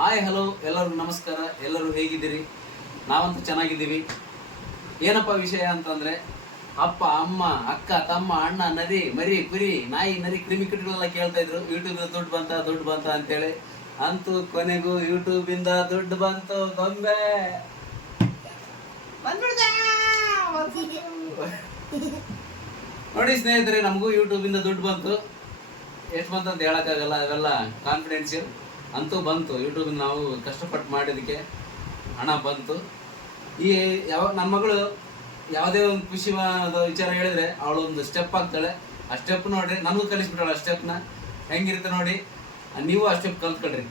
Hi hello ಎಲ್ಲರೂ ನಮಸ್ಕಾರ. ಎಲ್ಲರೂ ಹೇಗಿದ್ದೀರಿ? ನಾವಂತೂ ಚೆನ್ನಾಗಿದ್ದೀವಿ. ಏನಪ್ಪ ವಿಷಯ ಅಂತಂದ್ರೆ ಅಪ್ಪ ಅಮ್ಮ ಅಕ್ಕ ತಮ್ಮ ಅಣ್ಣ ನರಿ ಮರಿ ಕುರಿ ನಾಯಿ ನರಿ ಕ್ರಿಮಿಕಿಟಗಳೆಲ್ಲ ಕೇಳ್ತಾ ಇದ್ರು. ಯೂಟ್ಯೂಬ್ ದುಡ್ಡು ಬಂತ ದುಡ್ಡು ಬಂತ ಅಂತೇಳಿ. ಅಂತೂ ಕೊನೆಗೂ ಯೂಟ್ಯೂಬ್ ಇಂದ ದುಡ್ಡು ಬಂತು. ಗೊಂಬೆ ನೋಡಿ ಸ್ನೇಹಿತರೆ ನಮಗೂ ಯೂಟ್ಯೂಬಿಂದ ದುಡ್ಡು ಬಂತು. ಎಷ್ಟು ಬಂತ ಅಂತ ಹೇಳಕ್ಕಾಗಲ್ಲ. ಅವೆಲ್ಲ ಕಾನ್ಫಿಡೆನ್ಷಿಯಲ್ ಅಂತೂ ಬಂತು. ಯೂಟ್ಯೂಬ್ ನಾವು ಕಷ್ಟಪಟ್ಟು ಮಾಡಿದಕ್ಕೆ ಹಣ ಬಂತು. ಈ ಯಾವ ನನ್ನ ಮಗಳು ಯಾವುದೇ ಒಂದು ಖುಷಿ ವಿಚಾರ ಹೇಳಿದ್ರೆ ಅವಳು ಒಂದು ಸ್ಟೆಪ್ ಹಾಕ್ತಾಳೆ ಆ ಸ್ಟೆಪ್ ನೋಡ್ರಿ ನನಗೂ ಕಲಿಸ್ಬಿಟ್ಟಾಳೆ ಆ ಸ್ಟೆಪ್ನ ಹೆಂಗಿರುತ್ತೆ ನೋಡಿ ನೀವು ಆ ಸ್ಟೆಪ್ ಕಲ್ತ್ಕೊಳ್ರಿ.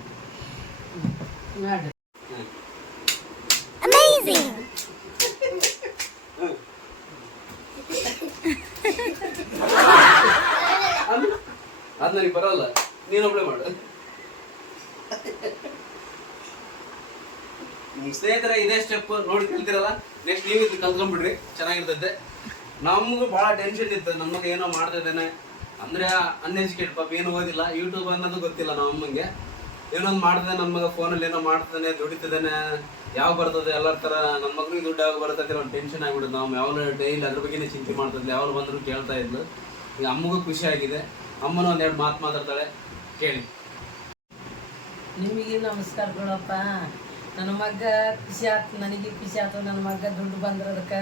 ಅದು ನನಗೆ ಬರೋಲ್ಲ. ನೀನೊಬ್ಳೆ ಮಾಡು. ನಿಮ್ ಸ್ನೇಹಿತರ ಇದೇ ಸ್ಟೆಪ್ ನೋಡಿ ಕಲ್ತಿರಲ್ಲ? ನೆಕ್ಸ್ಟ್ ನೀವು ಇದು ಕಲ್ತ್ಕೊಂಡ್ಬಿಡ್ರಿ. ಚೆನ್ನಾಗಿರ್ತೈತೆ. ನಮಗೂ ಭಾಳ ಟೆನ್ಷನ್ ಇತ್ತು. ನಮ್ಮ ಮಗ ಏನೋ ಮಾಡ್ತಾ ಇದ್ದಾನೆ. ಅಂದ್ರೆ ಅನ್ಎಜುಕೇಟ್ ಪಾಪ ಏನು ಓದಿಲ್ಲ. ಯೂಟ್ಯೂಬ್ ಅನ್ನೋದು ಗೊತ್ತಿಲ್ಲ ನಮ್ಮ ಅಮ್ಮಂಗೆ. ಏನೊಂದು ಮಾಡ್ತದೆ ನನ್ನ ಮಗ ಫೋನಲ್ಲಿ ಏನೋ ಮಾಡ್ತಾನೆ ದುಡಿತಿದ್ದಾನೆ ಯಾವ ಬರ್ತದೆ, ಎಲ್ಲರ ಥರ ನಮ್ಮ ಮಗನಿಗೆ ದುಡ್ಡು ಯಾವಾಗ ಬರ್ತದೆ ಒಂದು ಟೆನ್ಷನ್ ಆಗ್ಬಿಡುತ್ತೆ. ನಾವು ಯಾವಾಗ ಡೈಲಿ ಅದ್ರ ಬಗ್ಗೆನೇ ಚಿಂತೆ ಮಾಡ್ತಿದ್ವಿ ಯಾವಾಗ ಬಂದ್ರು ಕೇಳ್ತಾ ಇದ್ಲು. ಈಗ ಅಮ್ಮಗೂ ಖುಷಿ ಆಗಿದೆ. ಅಮ್ಮನ ಒಂದೆರಡು ಮಾತು ಮಾತಾಡ್ತಾಳೆ. ಕೇಳಿ. ನಿಮಗೆ ನಮಸ್ಕಾರಗಳಪ್ಪ ನನ್ನ ಮಗ್ಗ ಖುಷಿ ಆಯ್ತು ನನಗೆ ಖುಷಿ ಆಯ್ತು ನನ್ನ ಮಗ್ಗ ದುಡ್ಡು ಬಂದ್ರದಕ್ಕೆ.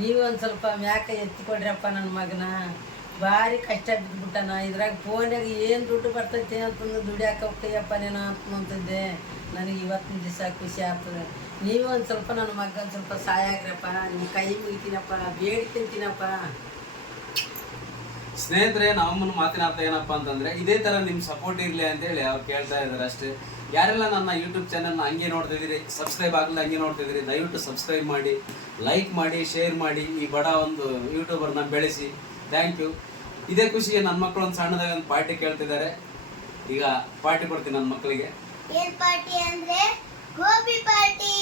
ನೀವು ಒಂದು ಸ್ವಲ್ಪ ಮ್ಯಾಕ ಎತ್ತಿ ಕೊಡ್ರಪ್ಪ ನನ್ನ ಮಗನ. ಭಾರಿ ಕಷ್ಟ ಬಿದ್ದುಬಿಟ್ಟನ ಇದ್ರಾಗ ಫೋನ್ಯಾಗ ಏನು ದುಡ್ಡು ಬರ್ತೈತೆ ಅಂತಂದು ದುಡಿಯಾಕೆ ಹೋಗ್ತೀಯಪ್ಪ ನೀನು ಅಂತಂತಿದ್ದೆ ನನಗೆ ಇವತ್ತಿನ ದಿವಸ ಖುಷಿ ಆಗ್ತದೆ ನೀವು ಒಂದು ಸ್ವಲ್ಪ ನನ್ನ ಮಗ್ಗ ಒಂದು ಸ್ವಲ್ಪ ಸಹಾಯ ಆಗ್ರಪ್ಪ ನಿಮ್ಮ ಕೈ ಮುಗಿತೀನಪ್ಪ ಬೇಡ್ತಿಂತೀನಪ್ಪ ಸ್ನೇಹಿತರೆ ನಮ್ಮನ್ನು ಮಾತಿನ ಅರ್ಥ ಏನಪ್ಪಾ ಅಂತಂದ್ರೆ ಇದೇ ತರ ನಿಮ್ ಸಪೋರ್ಟ್ ಇರಲಿ ಅಂತ ಹೇಳಿ ಅವ್ರು ಕೇಳ್ತಾ ಇದಾರೆ ಅಷ್ಟೇ. ಯಾರೆಲ್ಲ ನನ್ನ ಯೂಟ್ಯೂಬ್ ಚಾನಲ್ನ ಹಂಗೆ ನೋಡ್ತಿದ್ದೀರಿ ಸಬ್ಸ್ಕ್ರೈಬ್ ಆಗಲ್ಲ ಹಂಗೆ ನೋಡ್ತಿದ್ದೀರಿ ದಯವಿಟ್ಟು ಸಬ್ಸ್ಕ್ರೈಬ್ ಮಾಡಿ ಲೈಕ್ ಮಾಡಿ ಶೇರ್ ಮಾಡಿ ಈ ಬಡ ಒಂದು ಯೂಟ್ಯೂಬರ್ನ ಬೆಳೆಸಿ. ಥ್ಯಾಂಕ್ ಯು ಇದೇ ಖುಷಿಗೆ ನನ್ನ ಮಕ್ಕಳು ಒಂದು ಸಣ್ಣದಾಗಿ ಒಂದು ಪಾರ್ಟಿ ಕೇಳ್ತಿದ್ದಾರೆ. ಈಗ ಪಾರ್ಟಿ ಕೊಡ್ತೀನಿ ನನ್ನ ಮಕ್ಕಳಿಗೆ ಏನ್ ಪಾರ್ಟಿ ಅಂದ್ರೆ ಗೋಬಿ ಪಾರ್ಟಿ.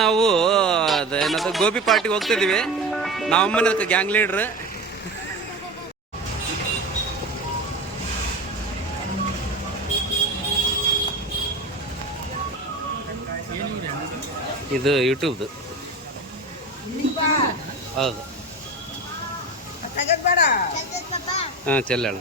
ನಾವು ಏನದು ಗೋಬಿ ಪಾರ್ಟಿಗೆ ಹೋಗ್ತಿದೀವಿ ನಾವಮ್ಮನ ಗ್ಯಾಂಗ್ ಲೀಡ್ರ್ ಇದು ಯೂಟ್ಯೂಬ್ದು ಹೌದು ಚಲ್ತದ್ ಪಾಪ ಹಾಂ ಚೆಲ್ಲಾಳ